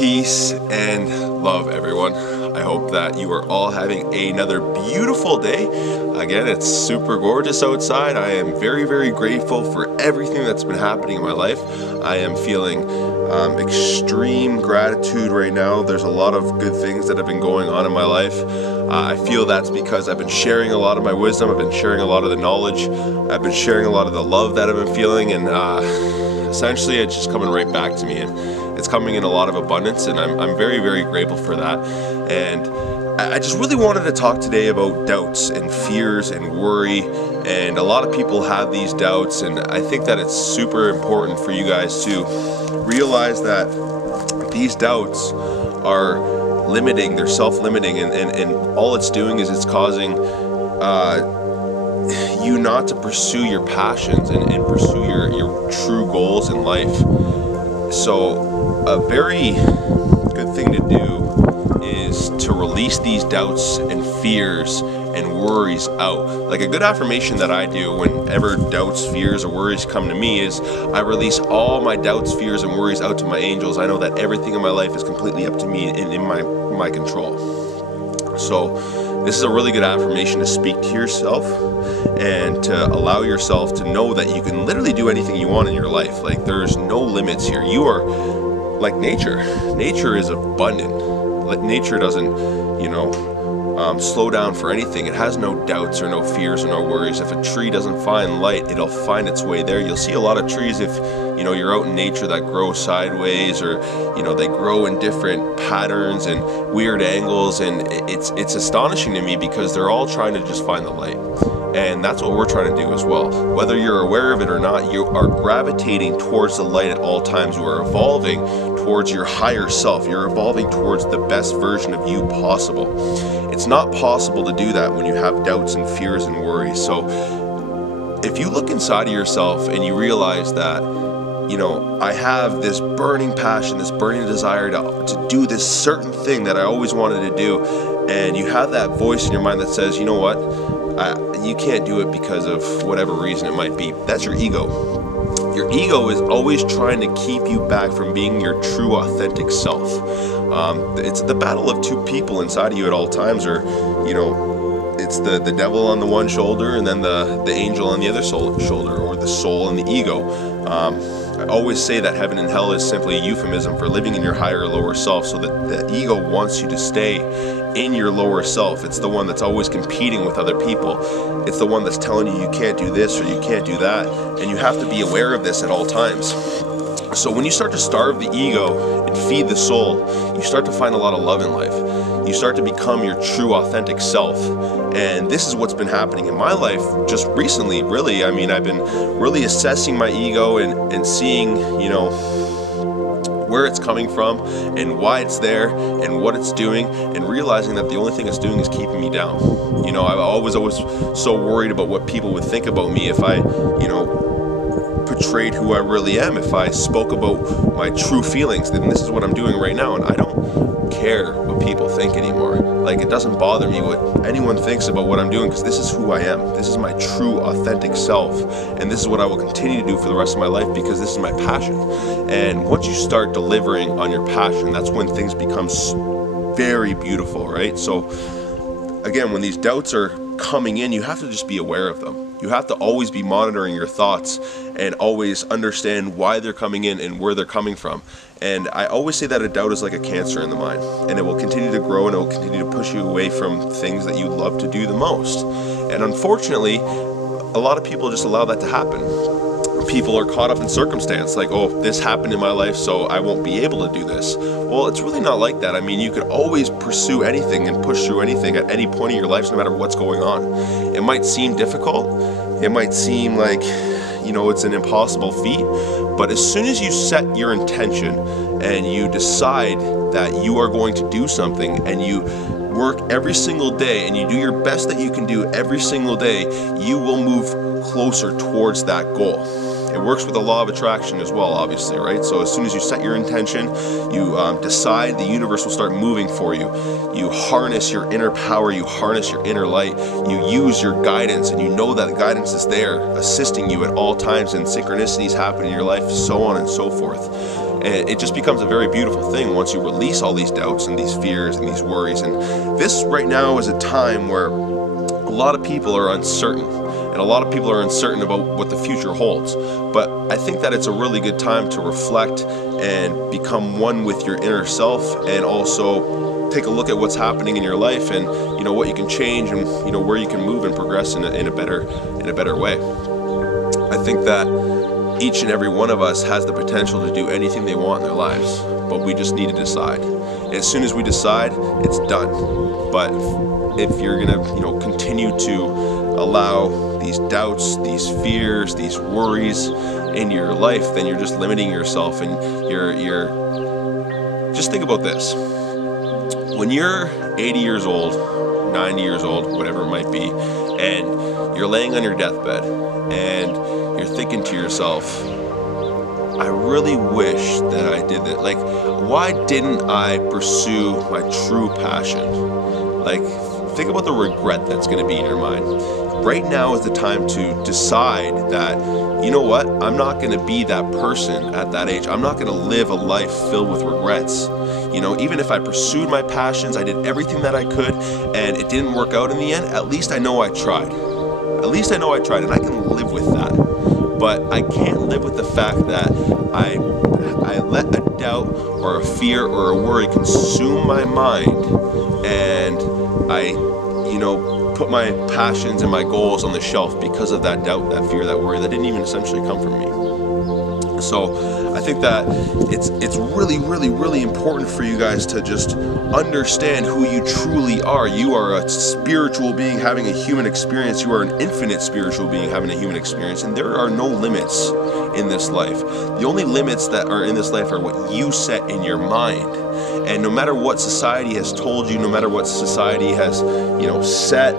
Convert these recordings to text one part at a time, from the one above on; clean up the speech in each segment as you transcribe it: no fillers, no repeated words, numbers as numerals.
Peace and love, everyone. I hope that you are all having another beautiful day. Again, it's super gorgeous outside. I am very, very grateful for everything that's been happening in my life. I am feeling extreme gratitude right now. There's a lot of good things that have been going on in my life. I feel that's because I've been sharing a lot of my wisdom. I've been sharing a lot of the knowledge. I've been sharing a lot of the love that I've been feeling, and essentially it's just coming right back to me, and it's coming in a lot of abundance, and I'm very, very grateful for that. And I just really wanted to talk today about doubts and fears and worry. And a lot of people have these doubts, and I think that it's super important for you guys to realize that these doubts are limiting, they're self-limiting, and all it's doing is it's causing you not to pursue your passions and pursue your true goals in life. So a very good thing to do is to release these doubts and fears and worries out. Like a good affirmation that I do whenever doubts, fears, or worries come to me is I release all my doubts, fears, and worries out to my angels. I know that everything in my life is completely up to me and in my control. So this is a really good affirmation to speak to yourself and to allow yourself to know that you can literally do anything you want in your life. Like there's no limits here. You are like nature. Nature is abundant. Like nature doesn't, slow down for anything. It has no doubts or no fears or no worries. If a tree doesn't find light, it'll find its way there. You'll see a lot of trees if you're out in nature that grow sideways, or they grow in different patterns and weird angles, and it's astonishing to me because they're all trying to just find the light. And that's what we're trying to do as well. Whether you're aware of it or not, you are gravitating towards the light at all times. You are evolving towards your higher self. You're evolving towards the best version of you possible. It's not possible to do that when you have doubts and fears and worries. So if you look inside of yourself and you realize that, I have this burning passion, this burning desire to do this certain thing that I always wanted to do, and you have that voice in your mind that says, you know what, you can't do it because of whatever reason it might be. That's your ego. Your ego is always trying to keep you back from being your true, authentic self. It's the battle of two people inside of you at all times, or it's the devil on the one shoulder and then the angel on the other shoulder, or the soul and the ego. I always say that heaven and hell is simply a euphemism for living in your higher or lower self, so that the ego wants you to stay in your lower self. It's the one that's always competing with other people. It's the one that's telling you you can't do this or you can't do that, and you have to be aware of this at all times. So when you start to starve the ego and feed the soul, you start to find a lot of love in life. You start to become your true, authentic self. And this is what's been happening in my life just recently, really. I mean, I've been really assessing my ego and seeing, where it's coming from and why it's there and what it's doing, and realizing that the only thing it's doing is keeping me down. I was always so worried about what people would think about me if I, portrayed who I really am, if I spoke about my true feelings. Then this is what I'm doing right now, and I don't care what people think anymore. Like, it doesn't bother me what anyone thinks about what I'm doing, because this is who I am. This is my true, authentic self, and this is what I will continue to do for the rest of my life, because this is my passion. And once you start delivering on your passion, that's when things become very beautiful, right? So again, when these doubts are coming in, you have to just be aware of them. You have to always be monitoring your thoughts and always understand why they're coming in and where they're coming from. And I always say that a doubt is like a cancer in the mind, and it will continue to grow, and it will continue to push you away from things that you love to do the most. And unfortunately, a lot of people just allow that to happen. People are caught up in circumstance, like, oh, this happened in my life, so I won't be able to do this. Well, it's really not like that. I mean, you could always pursue anything and push through anything at any point in your life, no matter what's going on. It might seem difficult. It might seem like, it's an impossible feat. But as soon as you set your intention and you decide that you are going to do something, and you work every single day and you do your best that you can do every single day, you will move closer towards that goal. It works with the law of attraction as well, obviously, right? So as soon as you set your intention, you decide, the universe will start moving for you. You harness your inner power, you harness your inner light, you use your guidance, and you know that the guidance is there, assisting you at all times, and synchronicities happen in your life, so on and so forth. And it just becomes a very beautiful thing once you release all these doubts and these fears and these worries. And this right now is a time where a lot of people are uncertain, and a lot of people are uncertain about what the future holds. But I think that it's a really good time to reflect and become one with your inner self, and also take a look at what's happening in your life, and what you can change, and where you can move and progress in a better way. I think that each and every one of us has the potential to do anything they want in their lives, but we just need to decide. And as soon as we decide, it's done. But if you're gonna continue to allow these doubts, these fears, these worries in your life, then you're just limiting yourself. And you're just think about this. When you're 80 years old, 90 years old, whatever it might be, and you're laying on your deathbed and you're thinking to yourself, I really wish that I did that. Like, why didn't I pursue my true passion? Like, think about the regret that's going to be in your mind. Right now is the time to decide that, you know what, I'm not going to be that person at that age. I'm not going to live a life filled with regrets. Even if I pursued my passions, I did everything that I could, and it didn't work out in the end, at least I know I tried. At least I know I tried, and I can live with that. But I can't live with the fact that I let a doubt or a fear or a worry consume my mind, and I, put my passions and my goals on the shelf because of that doubt, that fear, that worry that didn't even essentially come from me. So I think that it's really, really, really important for you guys to just understand who you truly are. You are a spiritual being having a human experience. You are an infinite spiritual being having a human experience, and there are no limits in this life. The only limits that are in this life are what you set in your mind. And no matter what society has told you, no matter what society has, set,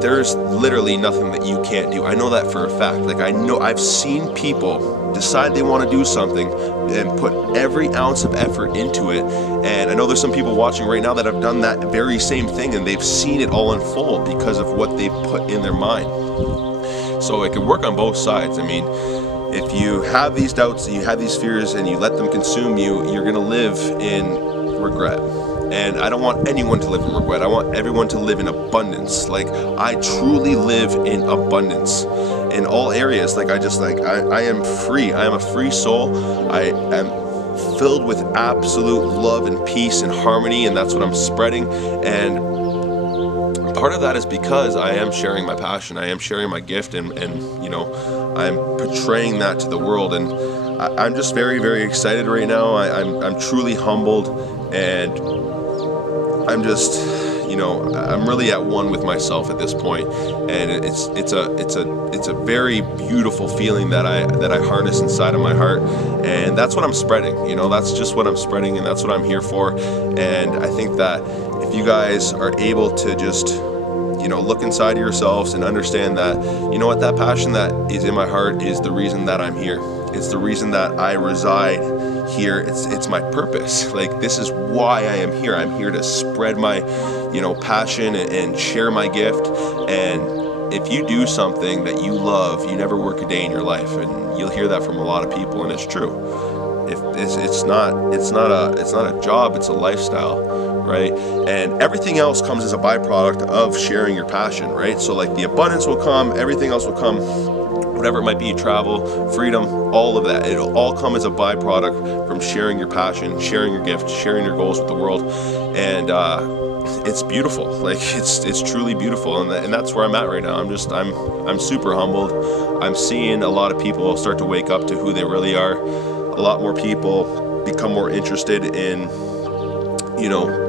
there's literally nothing that you can't do. I know that for a fact. Like, I've seen people decide they want to do something and put every ounce of effort into it. And I know there's some people watching right now that have done that very same thing, and they've seen it all unfold because of what they've put in their mind. So it can work on both sides. I mean, if you have these doubts and you have these fears and you let them consume you, you're going to live in regret. And I don't want anyone to live in regret. I want everyone to live in abundance. Like, I truly live in abundance in all areas. Like, I am free. I am a free soul. I am filled with absolute love and peace and harmony, and that's what I'm spreading. And part of that is because I am sharing my passion. I am sharing my gift, and I'm portraying that to the world. And I'm just very, very excited right now. I'm truly humbled, and I'm just, I'm really at one with myself at this point, and it's a very beautiful feeling that I harness inside of my heart, and that's what I'm spreading. That's just what I'm spreading, and that's what I'm here for. And I think that if you guys are able to just look inside of yourselves and understand that, that passion that is in my heart is the reason that I'm here. It's the reason that I reside here. It's my purpose. Like, this is why I am here. I'm here to spread my, passion and share my gift. And if you do something that you love, you never work a day in your life. And you'll hear that from a lot of people, and it's true. If it's not a job, it's a lifestyle, right? And everything else comes as a byproduct of sharing your passion, right? So like, the abundance will come, everything else will come, whatever it might be, travel, freedom, all of that. It'll all come as a byproduct from sharing your passion, sharing your gift, sharing your goals with the world. And it's beautiful. Like, it's truly beautiful. And that's where I'm at right now. I'm super humbled. I'm seeing a lot of people start to wake up to who they really are. A lot more people become more interested in,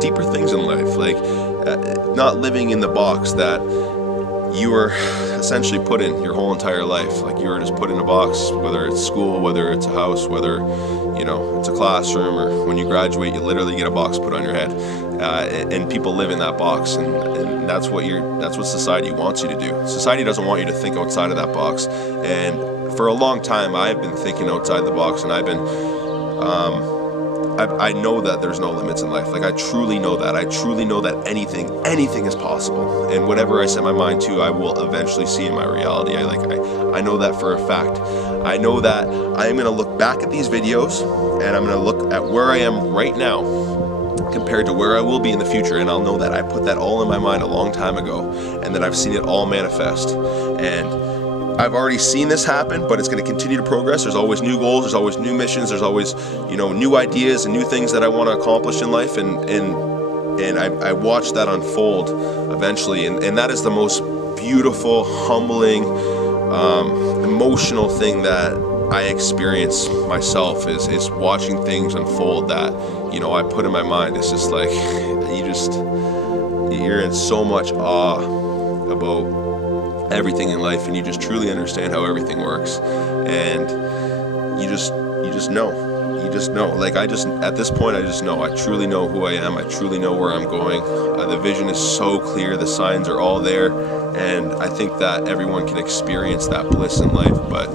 deeper things in life. Like, not living in the box that you were essentially put in your whole entire life. Like, you were just put in a box, whether it's school, whether it's a house, whether it's a classroom, or when you graduate you literally get a box put on your head, and people live in that box, and that's what society wants you to do. Society doesn't want you to think outside of that box. And for a long time I've been thinking outside the box, and I've been I know that there's no limits in life. Like, I truly know that. I truly know that anything is possible. And whatever I set my mind to, I will eventually see in my reality. I know that for a fact. I know that I am going to look back at these videos, and I'm going to look at where I am right now compared to where I will be in the future, and I'll know that I put that all in my mind a long time ago, and that I've seen it all manifest. And I've already seen this happen, but it's going to continue to progress. There's always new goals, there's always new missions, there's always, new ideas and new things that I want to accomplish in life, and I watched that unfold eventually, and that is the most beautiful, humbling, emotional thing that I experience myself, is watching things unfold that, I put in my mind. It's just like, you're in so much awe about everything in life, and you just truly understand how everything works, and you just know. Like, at this point, I just know. I truly know who I am. I truly know where I'm going. The vision is so clear. The signs are all there, and I think that everyone can experience that bliss in life. But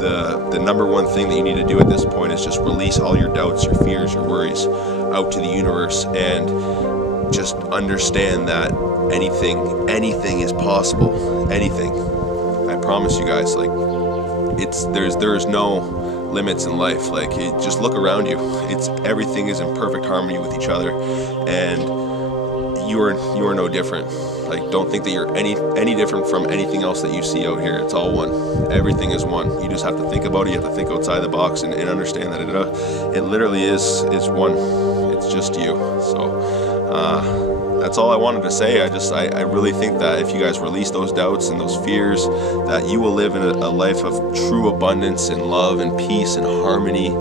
the number one thing that you need to do at this point is just release all your doubts, your fears, your worries out to the universe, and just understand that anything is possible. Anything. I promise you guys. Like, there's no limits in life. Like, just look around you. Everything is in perfect harmony with each other, and you are no different. Like, don't think that you're any different from anything else that you see out here. It's all one. Everything is one. You just have to think about it. You have to think outside the box and understand that it literally is one. It's just you. So that's all I wanted to say. I really think that if you guys release those doubts and those fears, that you will live in a life of true abundance and love and peace and harmony,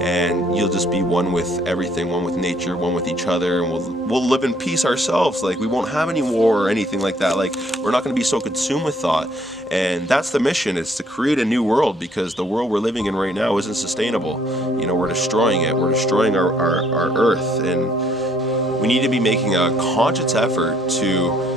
and you'll just be one with everything, one with nature, one with each other, and we'll live in peace ourselves. Like, we won't have any war or anything like that. Like, we're not going to be so consumed with thought, and that's the mission, is to create a new world, because the world we're living in right now isn't sustainable. We're destroying it. We're destroying our earth, and we need to be making a conscious effort to,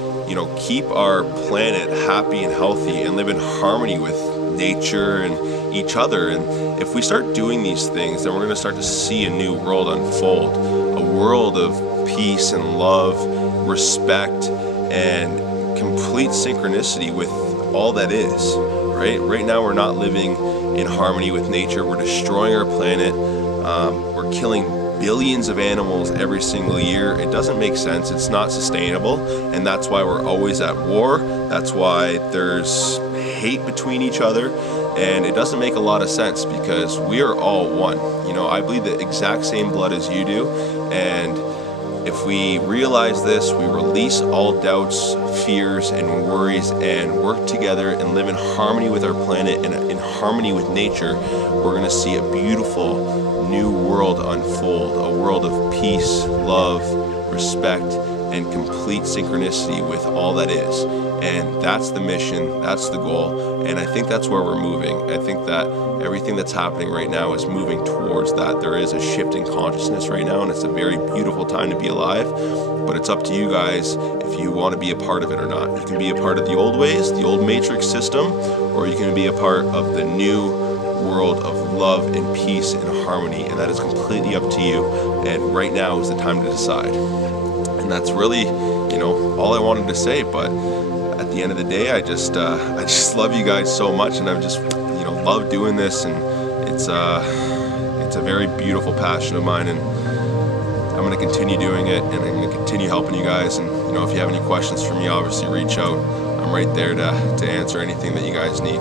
keep our planet happy and healthy and live in harmony with nature and each other. And if we start doing these things, then we're going to start to see a new world unfold, a world of peace and love, respect, and complete synchronicity with all that is, right? Right now, we're not living in harmony with nature. We're destroying our planet. We're killing billions of animals every single year. It doesn't make sense. It's not sustainable, and that's why we're always at war. That's why there's hate between each other, and it doesn't make a lot of sense, because we are all one. I bleed the exact same blood as you do, and if we realize this, we release all doubts, fears, and worries, and work together and live in harmony with our planet and in harmony with nature, we're going to see a beautiful new world unfold, a world of peace, love, respect, and complete synchronicity with all that is. And that's the mission, that's the goal, and I think that's where we're moving. I think that everything that's happening right now is moving towards that. There is a shift in consciousness right now, and it's a very beautiful time to be alive, but it's up to you guys if you want to be a part of it or not. You can be a part of the old ways, the old matrix system, or you can be a part of the new world of love and peace and harmony, and that is completely up to you. And right now is the time to decide. And that's really, all I wanted to say. But at the end of the day, I just love you guys so much, and I've just love doing this, and it's a very beautiful passion of mine, and I'm going to continue doing it, and I'm going to continue helping you guys. And if you have any questions for me, obviously reach out. I'm right there to answer anything that you guys need.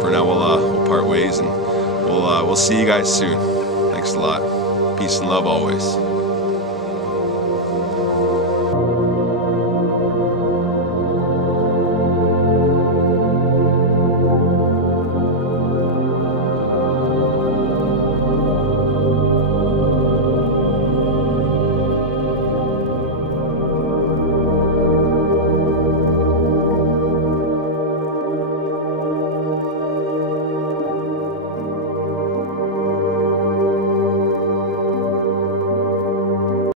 For now, we'll part ways, and we'll see you guys soon. Thanks a lot. Peace and love always.